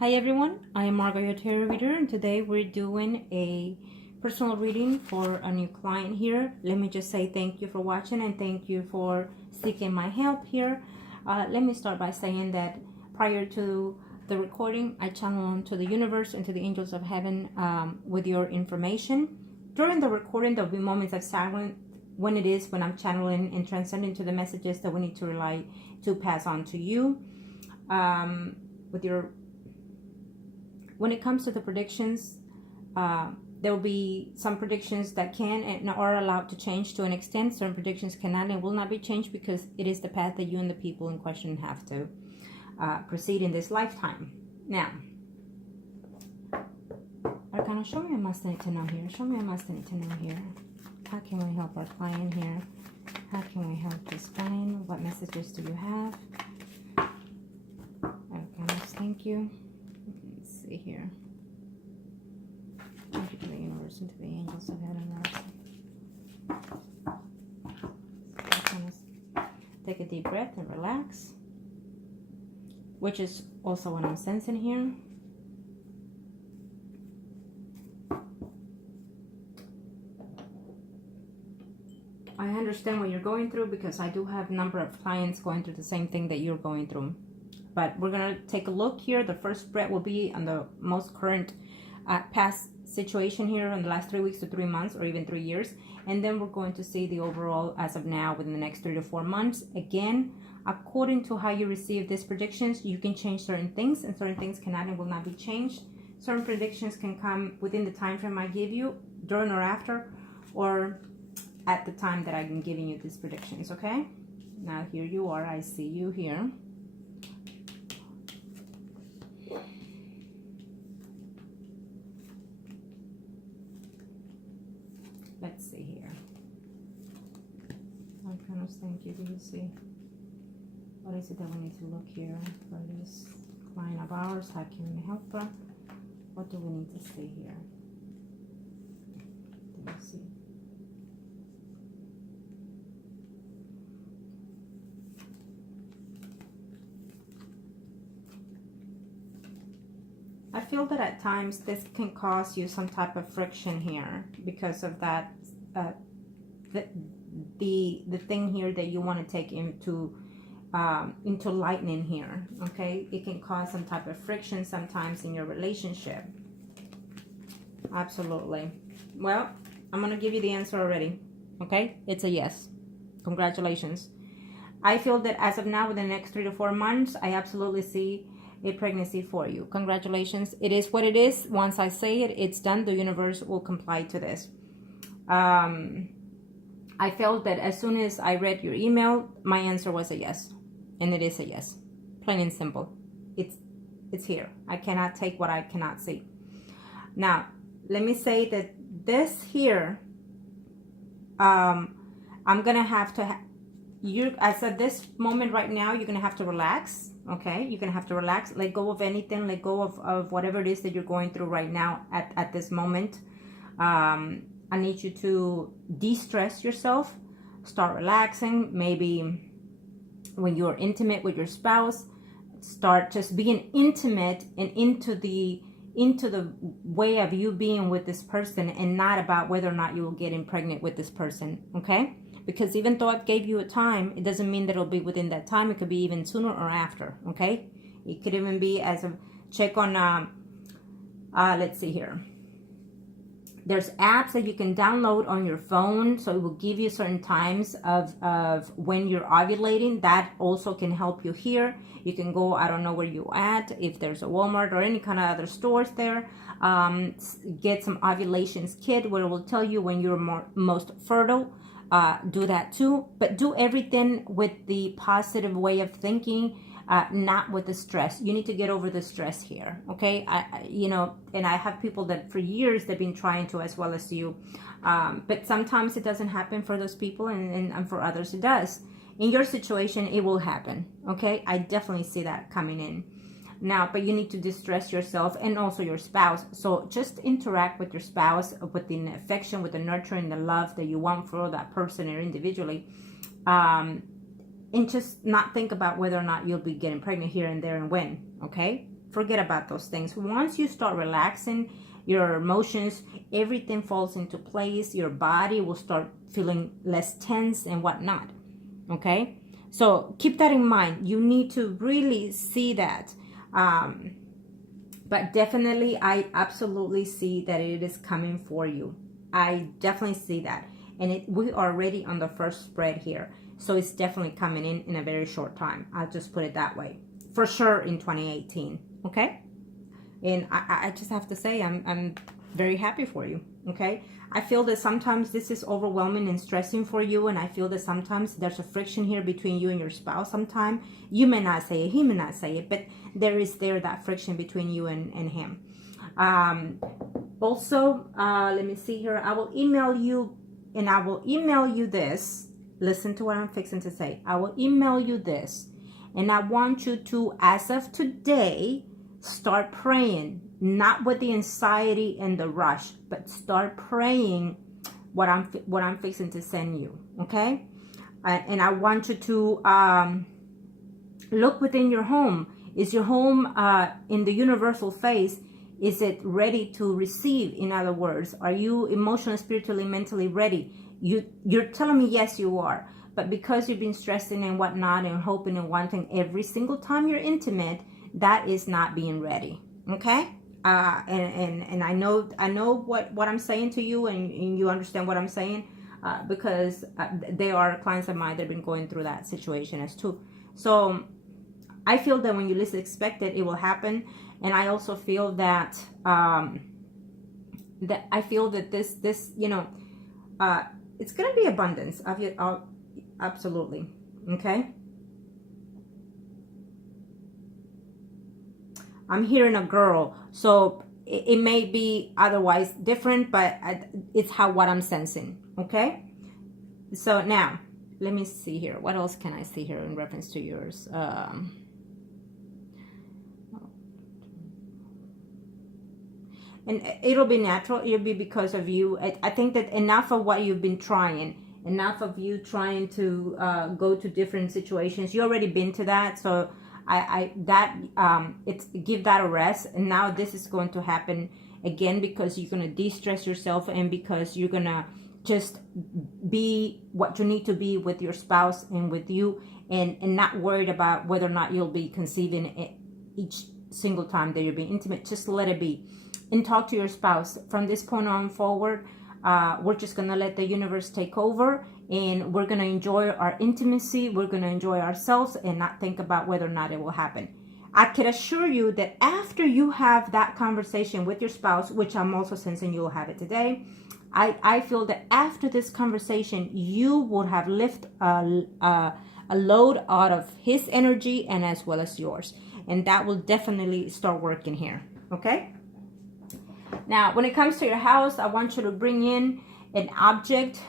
Hi everyone, I am Margourtarotreader and today we're doing a personal reading for a new client here. Let me just say thank you for watching and thank you for seeking my help here. Let me start by saying that prior to the recording, I channel on to the universe and to the angels of heaven with your information. During the recording, there will be moments of silence when I'm channeling and transcending to the messages that we need to rely to pass on to you. When it comes to the predictions, there will be some predictions that can and are allowed to change to an extent. Certain predictions cannot and will not be changed because it is the path that you and the people in question have to proceed in this lifetime. Now, Arcana, show me a must need to know here. Show me a must need to know here. How can we help our client here? How can we help this client? What messages do you have? Arcana, thank you. Let's see here. Thank you to the universe and to the angels of heaven. Take a deep breath and relax, which is also what I'm sensing here. I understand what you're going through because I do have a number of clients going through the same thing that you're going through. But we're going to take a look here. The first spread will be on the most current past situation here in the last 3 weeks to 3 months or even 3 years. And then we're going to see the overall as of now within the next 3 to 4 months. Again, according to how you receive these predictions, you can change certain things and certain things cannot and will not be changed. Certain predictions can come within the time frame I give you, during or after, or at the time that I'm giving you these predictions, okay? Now here you are. I see you here. Let's see here. Arcanos, thank you. Do you see? What is it that we need to look here for this client of ours? How can we help her? What do we need to see here? Do you see? I feel that at times this can cause you some type of friction here because of that, the thing here that you want to take into lightning here, okay? It can cause some type of friction sometimes in your relationship. Absolutely. Well, I'm going to give you the answer already, okay? It's a yes. Congratulations. I feel that as of now, within the next 3 to 4 months, I absolutely see a pregnancy for you. Congratulations. It is what it is. Once I say it, it's done. The universe will comply to this. I felt that as soon as I read your email, my answer was a yes. And it is a yes. Plain and simple. It's here. I cannot take what I cannot see. Now, let me say that this here, I'm going to have to... as at this moment right now, you're going to have to relax. Okay, you're going to have to relax, let go of anything, let go of whatever it is that you're going through right now at this moment. I need you to de-stress yourself, start relaxing. Maybe when you're intimate with your spouse, start just being intimate and into the way of you being with this person and not about whether or not you will get pregnant with this person, okay? Because even though I've gave you a time, it doesn't mean that it'll be within that time. It could be even sooner or after, okay? It could even be as a check on, let's see here. There's apps that you can download on your phone, so it will give you certain times of when you're ovulating. That also can help you here. You can go, I don't know where you're at, if there's a Walmart or any kind of other stores there, get some ovulations kit where it will tell you when you're most fertile. Do that too, but do everything with the positive way of thinking, not with the stress. You need to get over the stress here, okay? And I have people that for years they've been trying to, as well as you, but sometimes it doesn't happen for those people, and for others it does. In your situation, it will happen, okay? I definitely see that coming in. Now, but you need to distress yourself and also your spouse. So just interact with your spouse with the affection, with the nurturing, the love that you want for that person or individually. And just not think about whether or not you'll be getting pregnant here and there and when, okay? forget about those things. Once you start relaxing your emotions, everything falls into place. Your body will start feeling less tense and whatnot. Okay, so keep that in mind. You need to really see that. But definitely, I absolutely see that it is coming for you. I definitely see that. And we are already on the first spread here. So it's definitely coming in a very short time. I'll just put it that way. For sure in 2018. Okay? And I just have to say, I'm very happy for you. Okay? I feel that sometimes this is overwhelming and stressing for you. And I feel that sometimes there's a friction here between you and your spouse. Sometimes you may not say it, he may not say it, but there is that friction between you and him. Also, let me see here. I will email you, and I will email you this. Listen to what I'm fixing to say. I will email you this, and I want you to, as of today, start praying, not with the anxiety and the rush, but start praying what I'm fixing to send you. Okay, and I want you to look within your home. Is your home in the universal phase? Is it ready to receive? In other words, are you emotionally, spiritually, mentally ready? You're telling me yes, you are. But because you've been stressing and whatnot and hoping and wanting every single time you're intimate, that is not being ready. Okay? And I know what I'm saying to you, and you understand what I'm saying, because they are clients of mine that have been going through that situation as too. So I feel that when you least expect it, it will happen. And I also feel that I feel that this it's gonna be abundance of it. Absolutely. Okay. I'm hearing a girl, so it may be otherwise different, but it's what I'm sensing. Okay. So now let me see here. What else can I see here in reference to yours? And it'll be natural. It'll be because of you. I think that enough of what you've been trying, enough of you trying to go to different situations. You already been to that. So it's give that a rest. And now this is going to happen again because you're going to de-stress yourself, and because you're going to just be what you need to be with your spouse and with you, and not worried about whether or not you'll be conceiving each single time that you're being intimate. Just let it be. And talk to your spouse. From this point on forward, we're just going to let the universe take over, and we're going to enjoy our intimacy. We're going to enjoy ourselves and not think about whether or not it will happen. I can assure you that after you have that conversation with your spouse, which I'm also sensing you'll have it today, I feel that after this conversation, you would have lifted a load out of his energy and as well as yours. And that will definitely start working here. Okay? Now, when it comes to your house, I want you to bring in an object,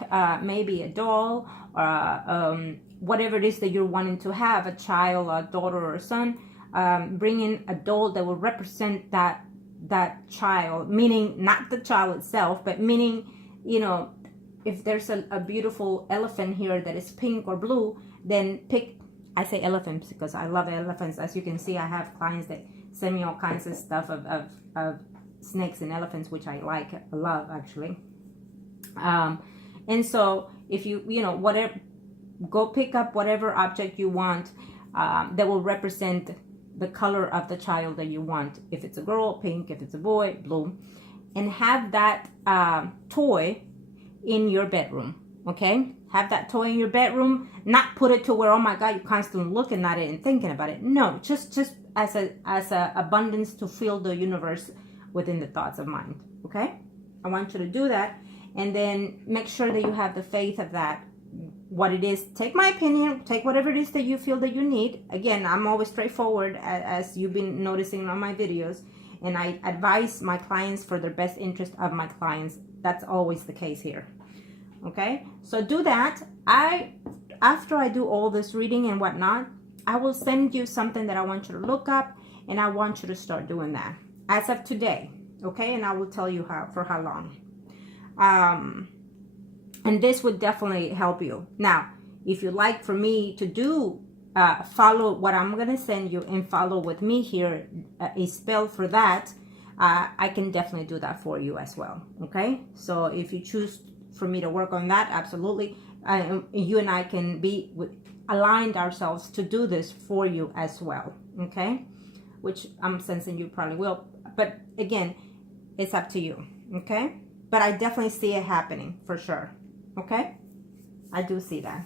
maybe a doll, or whatever it is that you're wanting to have, a child, a daughter, or a son. Bring in a doll that will represent that child, meaning not the child itself, but meaning, if there's a beautiful elephant here that is pink or blue, then pick, I say elephants because I love elephants. As you can see, I have clients that send me all kinds of stuff of snakes and elephants, which I love actually. And so if you whatever, go pick up whatever object you want that will represent the color of the child that you want. If it's a girl, pink. If it's a boy, blue. And have that toy in your bedroom. Okay, have that toy in your bedroom. Not put it to where, oh my God, you're constantly looking at it and thinking about it. No, just as a abundance to fill the universe within the thoughts of mind. Okay, I want you to do that, and then make sure that you have the faith of that. What it is, take my opinion, take whatever it is that you feel that you need. Again, I'm always straightforward, as you've been noticing on my videos, and I advise my clients for the best interest of my clients. That's always the case here. Okay, so do that. After I do all this reading and whatnot, I will send you something that I want you to look up, and I want you to start doing that as of today. Okay, and I will tell you for how long. And this would definitely help you. Now, if you'd like for me to do follow what I'm going to send you and follow with me here, a spell for that, I can definitely do that for you as well. Okay, so if you choose for me to work on that, absolutely, you and I can be aligned ourselves to do this for you as well. Okay, which I'm sensing you probably will, but again, it's up to you. Okay, but I definitely see it happening for sure. Okay, I do see that.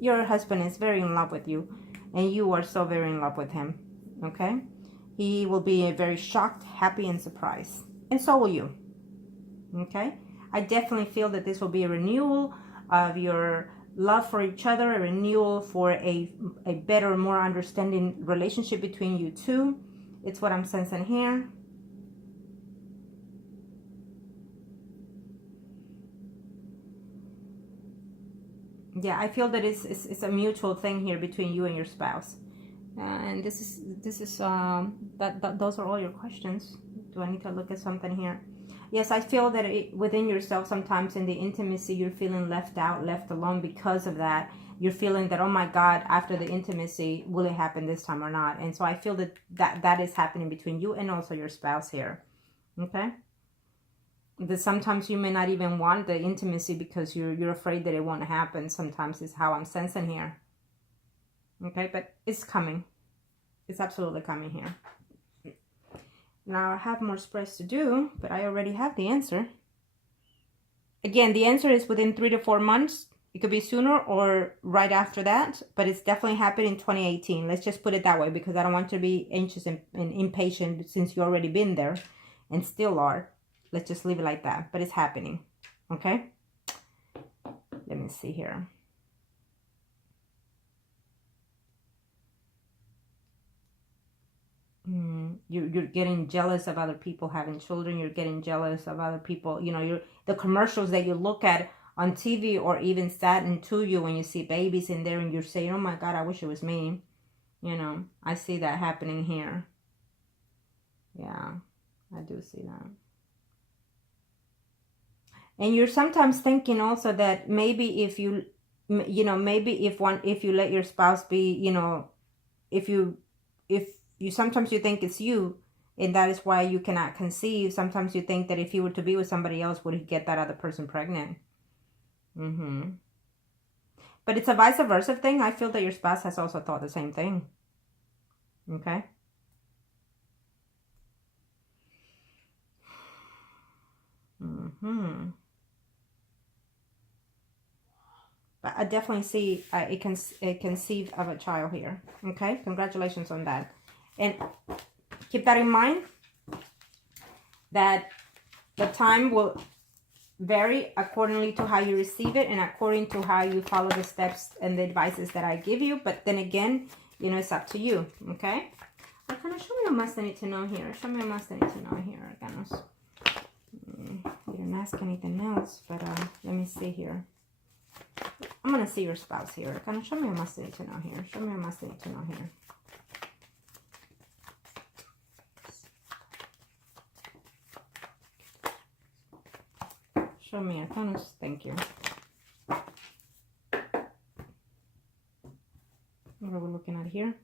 Your husband is very in love with you, and you are so very in love with him. Okay, he will be very shocked, happy, and surprised, and so will you. Okay, I definitely feel that this will be a renewal of your love for each other, a renewal for a better, more understanding relationship between you two. It's what I'm sensing here. Yeah, I feel that it's a mutual thing here between you and your spouse. And this is those are all your questions. Do I need to look at something here? Yes, I feel that within yourself, sometimes in the intimacy, you're feeling left out, left alone because of that. You're feeling that, oh my God, after the intimacy, will it happen this time or not? And so I feel that is happening between you and also your spouse here. Okay? That sometimes you may not even want the intimacy because you're afraid that it won't happen. Sometimes is how I'm sensing here. Okay, but it's coming. It's absolutely coming here. Now I have more spreads to do, but I already have the answer. Again, the answer is within 3 to 4 months. It could be sooner or right after that, but it's definitely happened in 2018. Let's just put it that way, because I don't want you to be anxious and impatient since you've already been there and still are. Let's just leave it like that, but it's happening. Okay? Let me see here. You're getting jealous of other people having children. You're getting jealous of other people. You know, the commercials that you look at on TV or even sadden to you when you see babies in there and you're saying, oh my God, I wish it was me. You know, I see that happening here. Yeah, I do see that. And you're sometimes thinking also that maybe if you maybe if you let your spouse be, if you sometimes you think it's you, and that is why you cannot conceive. Sometimes you think that if he were to be with somebody else, would he get that other person pregnant? But it's a vice versa thing. I feel that your spouse has also thought the same thing. Okay? But I definitely see a conceive of a child here. Okay? Congratulations on that. And keep that in mind, that the time will vary accordingly to how you receive it and according to how you follow the steps and the advices that I give you. But then again, it's up to you. Okay? Arcana, show me a must I need to know here. Show me a must I need to know here, Arcanos. You didn't ask anything else, but let me see here. I'm going to see your spouse here. Arcana, show me a must I need to know here. Show me a must I need to know here. Show me Arcanos. Thank you. What are we looking at here?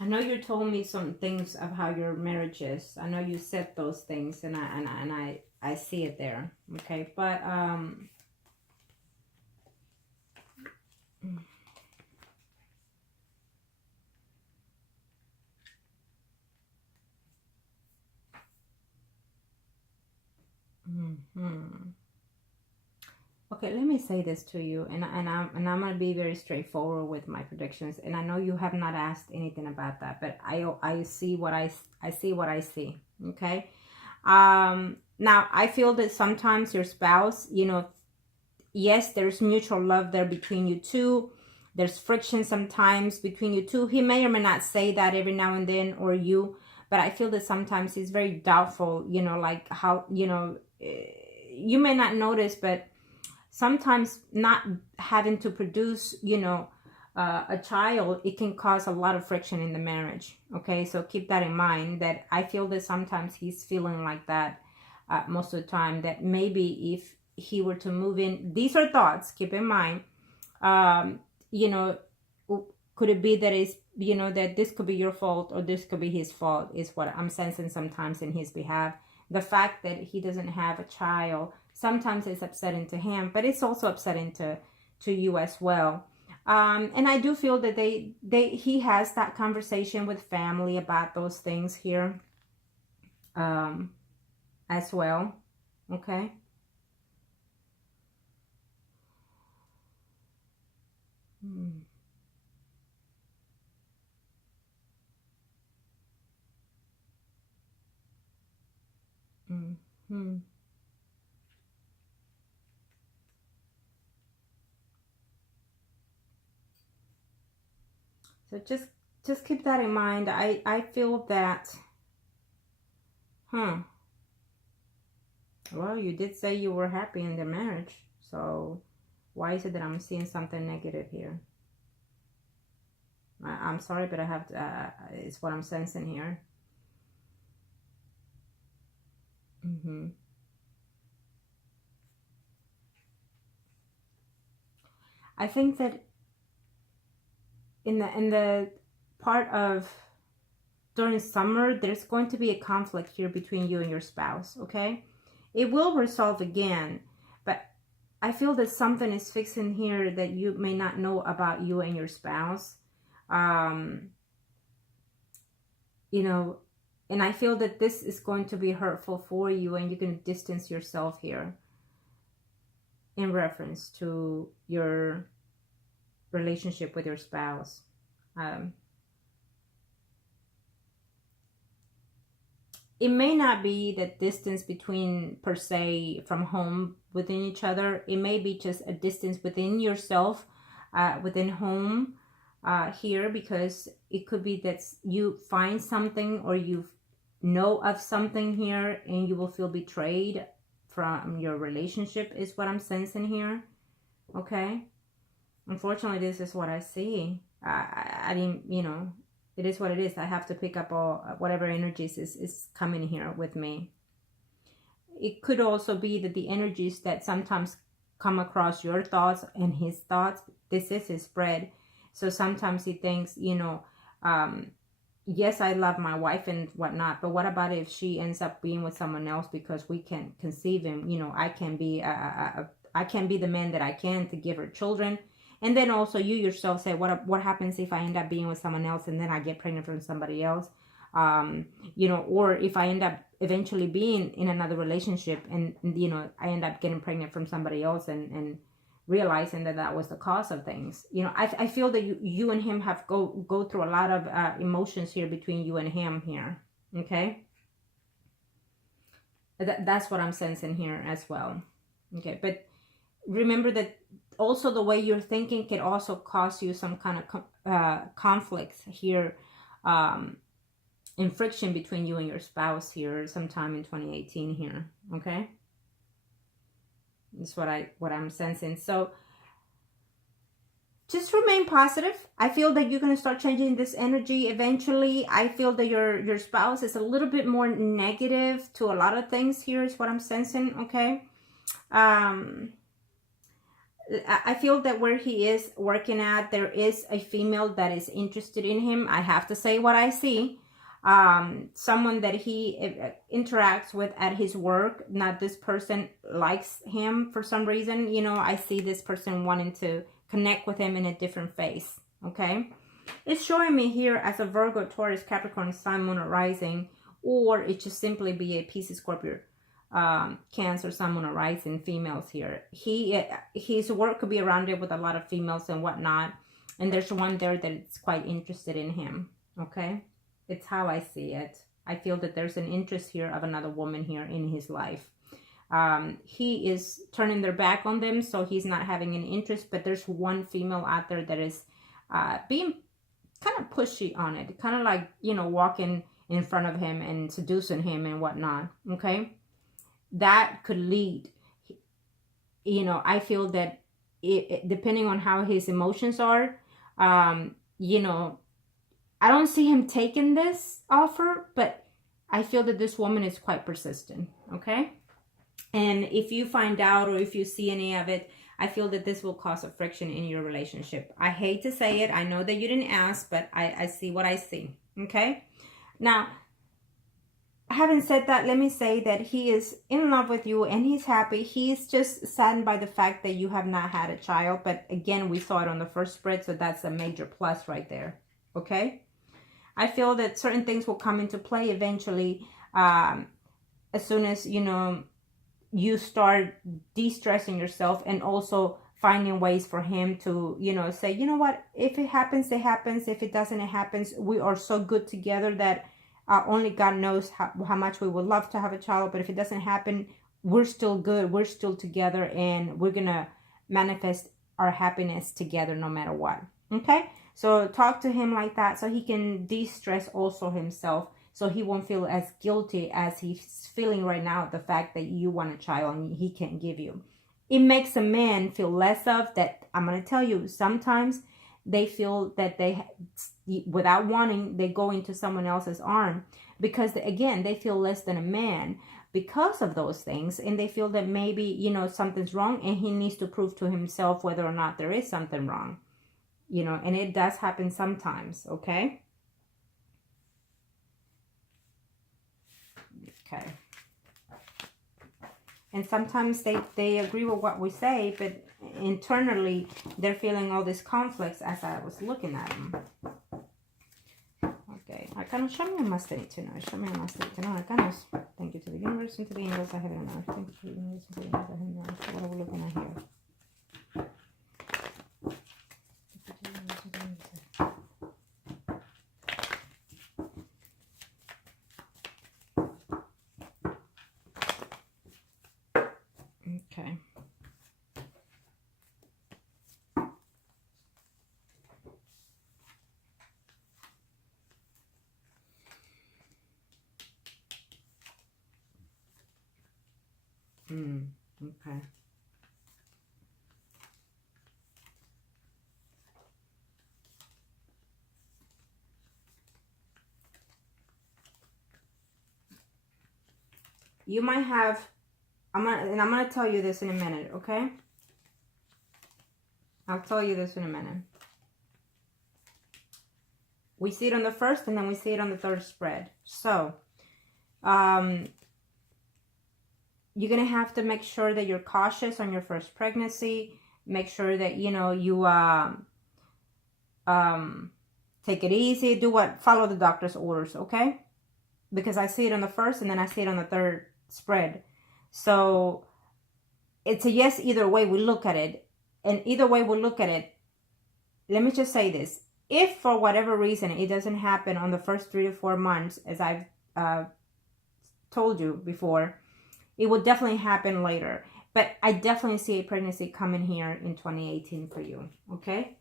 I know you told me some things of how your marriage is. I know you said those things, and I see it there. Okay, but Okay, let me say this to you, and I'm gonna be very straightforward with my predictions. And I know you have not asked anything about that, but I see what I see what I see. Okay, now I feel that sometimes your spouse, you know, yes, there's mutual love there between you two. There's friction sometimes between you two. He may or may not say that every now and then, or you, but I feel that sometimes he's very doubtful. You know, like how, you know, you may not notice, but sometimes not having to produce, you know, a child, it can cause a lot of friction in the marriage. Okay, so keep that in mind, that I feel that sometimes he's feeling like that most of the time, that maybe if he were to move in, these are thoughts, keep in mind, you know, could it be that is, you know, that this could be your fault or this could be his fault, is what I'm sensing sometimes in his behalf. The fact that he doesn't have a child sometimes it's upsetting to him, but it's also upsetting to you as well. And I do feel that he has that conversation with family about those things here as well. Okay. Mm-hmm. So just keep that in mind. I feel that, well, you did say you were happy in the marriage, so why is it that I'm seeing something negative here? I'm sorry, but I have to, it's what I'm sensing here. I think that in the part of during summer, there's going to be a conflict here between you and your spouse. Okay, it will resolve again, but I feel that something is fixing here that you may not know about you and your spouse. You know, and I feel that this is going to be hurtful for you, and you can distance yourself here in reference to your relationship with your spouse. It may not be that distance between, per se, from home within each other. It may be just a distance within yourself, within home here, because it could be that you find something or you know of something here and you will feel betrayed from your relationship, is what I'm sensing here. Okay, unfortunately this is what I see. I didn't, you know, it is what it is. I have to pick up all whatever energies is coming here with me. It could also be that the energies that sometimes come across your thoughts and his thoughts, this is his spread. So sometimes he thinks, you know, yes, I love my wife and whatnot, but what about if she ends up being with someone else because we can't conceive him? You know, I can be I can be the man that I can to give her children. And then also you yourself say, what happens if I end up being with someone else and then I get pregnant from somebody else? You know, or if I end up eventually being in another relationship and you know, I end up getting pregnant from somebody else and realizing that was the cause of things. You know, I feel that you and him have go through a lot of emotions here between you and him here. Okay. That's what I'm sensing here as well. Okay. But remember that also the way you're thinking can also cause you some kind of conflicts here, and friction between you and your spouse here sometime in 2018 here. Okay, that's what I'm sensing. So just remain positive. I feel that you're going to start changing this energy eventually. I feel that your spouse is a little bit more negative to a lot of things here, is what I'm sensing. Okay. I feel that where he is working at, there is a female that is interested in him. I have to say what I see. Someone that he interacts with at his work. Now this person likes him for some reason. You know, I see this person wanting to connect with him in a different phase. Okay. It's showing me here as a Virgo, Taurus, Capricorn, Sun, Moon, or Rising, or it should simply be a Pisces, Scorpio, Cancer, Sun, Moon, or Rising females here. His work could be around it with a lot of females and whatnot. And there's one there that's quite interested in him. Okay? It's how I see it. I feel that there's an interest here of another woman here in his life. He is turning their back on them, so he's not having an interest. But there's one female out there that is being kind of pushy on it. Kind of like, you know, walking in front of him and seducing him and whatnot. Okay? That could lead, you know, I feel that depending on how his emotions are, you know, I don't see him taking this offer, but I feel that this woman is quite persistent, okay? And if you find out or if you see any of it, I feel that this will cause a friction in your relationship. I hate to say it. I know that you didn't ask, but I see what I see, okay? Now, having said that, let me say that he is in love with you and he's happy. He's just saddened by the fact that you have not had a child. But again, we saw it on the first spread, so that's a major plus right there. Okay? I feel that certain things will come into play eventually as soon as, you know, you start de-stressing yourself and also finding ways for him to, you know, say, you know what, if it happens, it happens. If it doesn't, it happens. We are so good together that only God knows how much we would love to have a child, but if it doesn't happen, we're still good. We're still together, and we're going to manifest our happiness together no matter what. Okay? So talk to him like that so he can de-stress also himself, so he won't feel as guilty as he's feeling right now, the fact that you want a child and he can't give you. It makes a man feel less of that. I'm going to tell you, sometimes they feel that they, without wanting, they go into someone else's arm because, again, they feel less than a man because of those things. And they feel that maybe, you know, something's wrong and he needs to prove to himself whether or not there is something wrong. You know, and it does happen sometimes, okay? Okay. And sometimes they agree with what we say, but internally they're feeling all these conflicts as I was looking at them. Okay, Arcanos, show me a mistake tonight. Show me a mistake tonight. Arcanos, thank you to the universe and to the angels I have in earth. Thank you to the universe and to the angels I have in earth. What are we looking at here? Okay. Okay. You might have, I'm gonna tell you this in a minute, okay? I'll tell you this in a minute. We see it on the first and then we see it on the third spread. So, you're going to have to make sure that you're cautious on your first pregnancy. Make sure that, you know, you take it easy. Follow the doctor's orders, okay? Because I see it on the first and then I see it on the third spread. So it's a yes either way we look at it. And either way we look at it, let me just say this. If for whatever reason it doesn't happen on the first 3 to 4 months, as I've told you before, it will definitely happen later. But I definitely see a pregnancy coming here in 2018 for you, okay?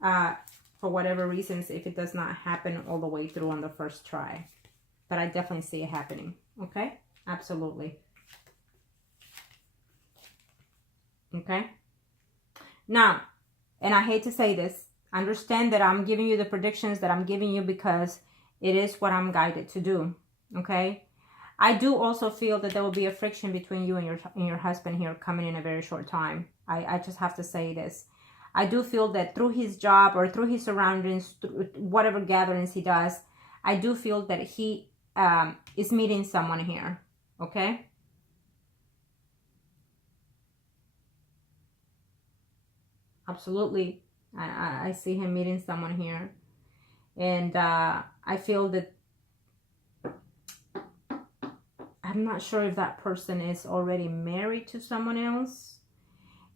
For whatever reasons, if it does not happen all the way through on the first try. But I definitely see it happening, okay? Absolutely. Okay? Now, and I hate to say this, understand that I'm giving you the predictions that I'm giving you because it is what I'm guided to do, okay? I do also feel that there will be a friction between you and your husband here coming in a very short time. I just have to say this. I do feel that through his job or through his surroundings, through whatever gatherings he does, I do feel that he is meeting someone here, okay? Absolutely. I see him meeting someone here. And I feel that, I I'm not sure if that person is already married to someone else.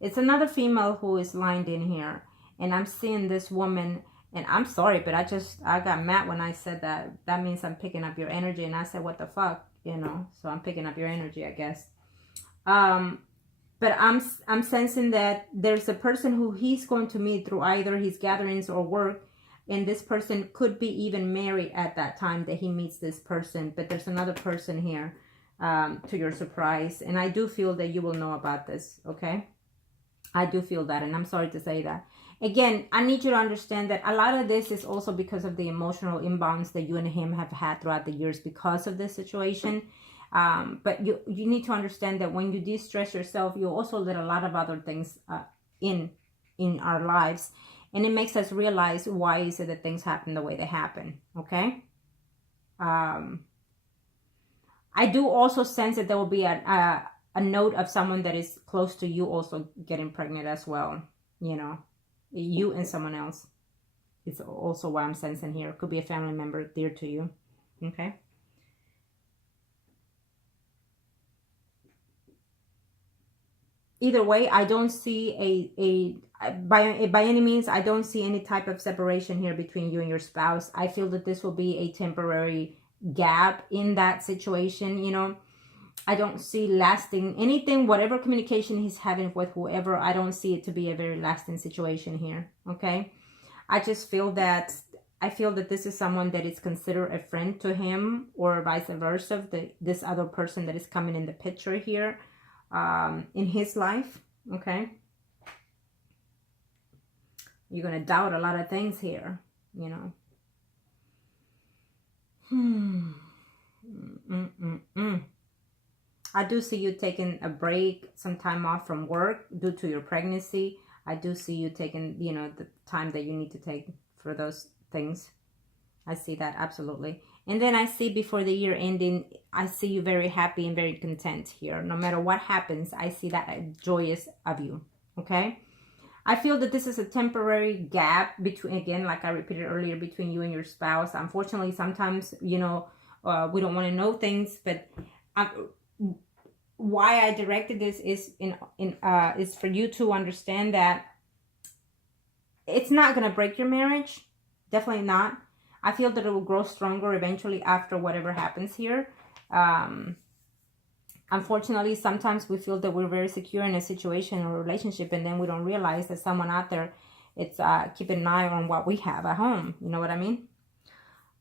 It's another female who is lined in here. And I'm seeing this woman, and I'm sorry, but I got mad when I said that. That means I'm picking up your energy. And I said, what the fuck, you know? So I'm picking up your energy, I guess. But I'm sensing that there's a person who he's going to meet through either his gatherings or work. And this person could be even married at that time that he meets this person. But there's another person here, to your surprise. And I do feel that you will know about this, okay? I do feel that, and I'm sorry to say that. Again, I need you to understand that a lot of this is also because of the emotional imbalance that you and him have had throughout the years because of this situation. But you need to understand that when you de-stress yourself, you also let a lot of other things in our lives. And it makes us realize why is it that things happen the way they happen, okay? I do also sense that there will be a note of someone that is close to you also getting pregnant as well. You know, you and someone else. It's also what I'm sensing here. Could be a family member dear to you, okay? Either way, I don't see by any means, I don't see any type of separation here between you and your spouse. I feel that this will be a temporary gap in that situation, you know. I don't see lasting anything, whatever communication he's having with whoever, I don't see it to be a very lasting situation here, okay? I just feel that, this is someone that is considered a friend to him or vice versa, this other person that is coming in the picture here in his life, okay? You're going to doubt a lot of things here, you know. I do see you taking a break, some time off from work due to your pregnancy. I do see you taking, you know, the time that you need to take for those things. I see that, absolutely. And then I see before the year ending, I see you very happy and very content here. No matter what happens, I see that joyous of you, okay? I feel that this is a temporary gap between, again, like I repeated earlier, between you and your spouse. Unfortunately, sometimes, you know, we don't want to know things, but why I directed this is is for you to understand that it's not going to break your marriage. Definitely not. I feel that it will grow stronger eventually after whatever happens here. Unfortunately, sometimes we feel that we're very secure in a situation or relationship, and then we don't realize that someone out there, it's keeping an eye on what we have at home. You know what I mean?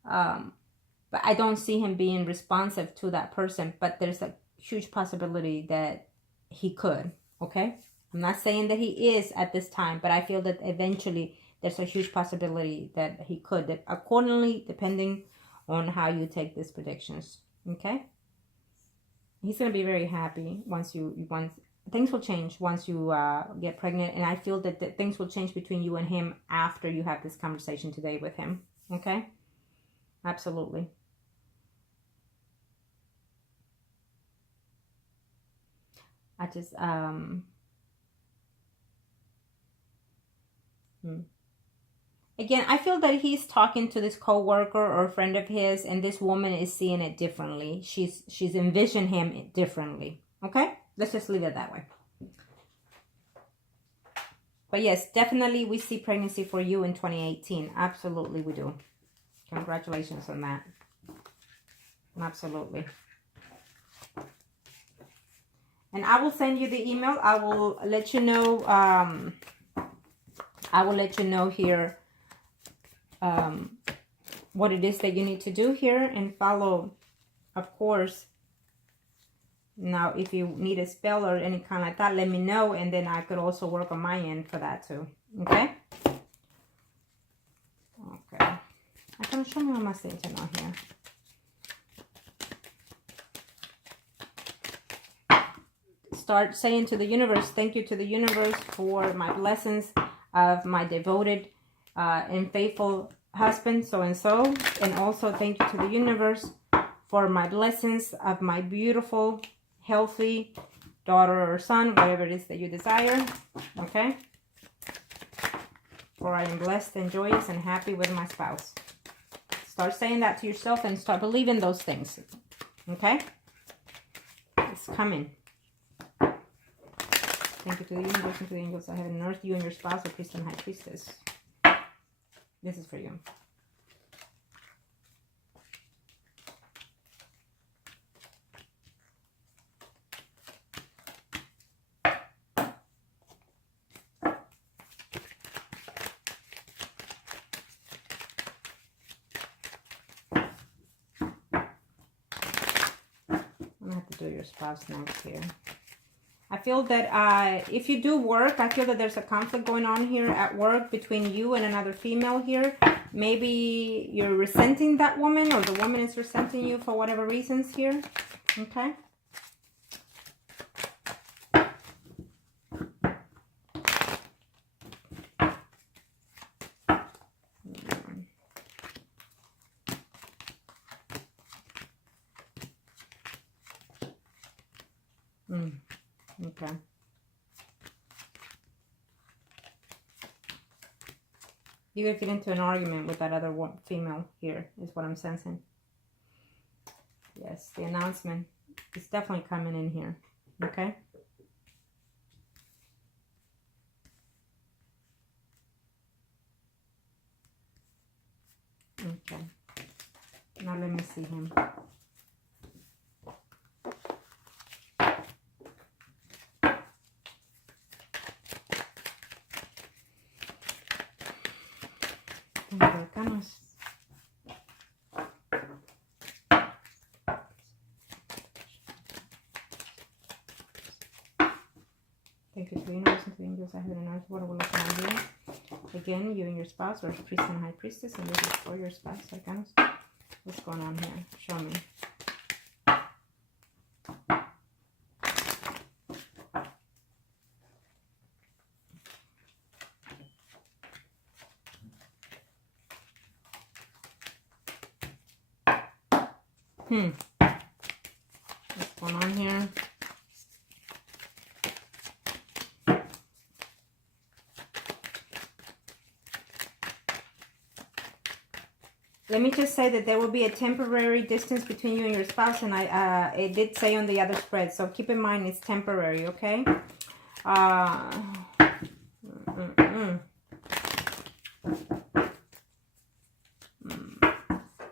But I don't see him being responsive to that person, but there's a huge possibility that he could, okay? I'm not saying that he is at this time, but I feel that eventually there's a huge possibility that he could, that accordingly, depending on how you take these predictions, okay? He's going to be very happy once things will change once you get pregnant. And I feel that things will change between you and him after you have this conversation today with him. Okay? Absolutely. I just, Again, I feel that he's talking to this coworker or friend of his, and this woman is seeing it differently. She's envisioned him differently. Okay? Let's just leave it that way. But yes, definitely we see pregnancy for you in 2018. Absolutely we do. Congratulations on that. Absolutely. And I will send you the email. I will let you know. I will let you know here what it is that you need to do here and follow, of course. Now, if you need a spell or any kind like that, let me know, and then I could also work on my end for that too. Okay? Okay. I can show me my message now here. Start saying to the universe, thank you to the universe for my blessings of my devoted and faithful husband, so-and-so. And also thank you to the universe for my blessings of my beautiful, healthy daughter or son, whatever it is that you desire. Okay? For I am blessed and joyous and happy with my spouse. Start saying that to yourself and start believing those things. Okay? coming. Thank you to the universe and to the angels. I have unearthed you and your spouse, the priest and high priestess. This is for you. I have to do your spouse next here. I feel that if you do work, I feel that there's a conflict going on here at work between you and another female here. Maybe you're resenting that woman, or the woman is resenting you for whatever reasons here. Okay. Okay. You could get into an argument with that other female here, is what I'm sensing. Yes, the announcement is definitely coming in here. Okay. Okay. Now let me see him. Thank you to the universe and to the angels. I have an earth. What are we looking at here? Again, you and your spouse, or priest and high priestess, and this is for your spouse. Arcanos. What's going on here? Show me. What's going on here? Let me just say that there will be a temporary distance between you and your spouse, and it did say on the other spread, so keep in mind it's temporary, okay? A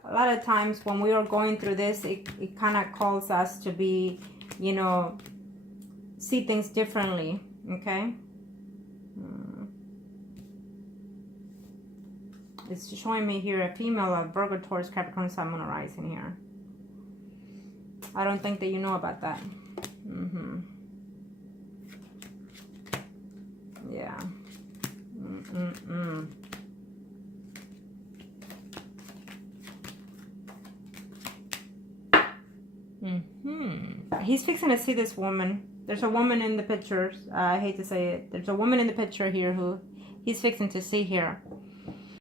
lot of times when we are going through this, it kind of calls us to be, you know, see things differently, okay? It's showing me here a female of Virgo, Taurus, Capricorn, Sun, Moon, Rising here. I don't think that you know about that. Yeah. He's fixing to see this woman. There's a woman in the pictures. I hate to say it. There's a woman in the picture here who he's fixing to see here.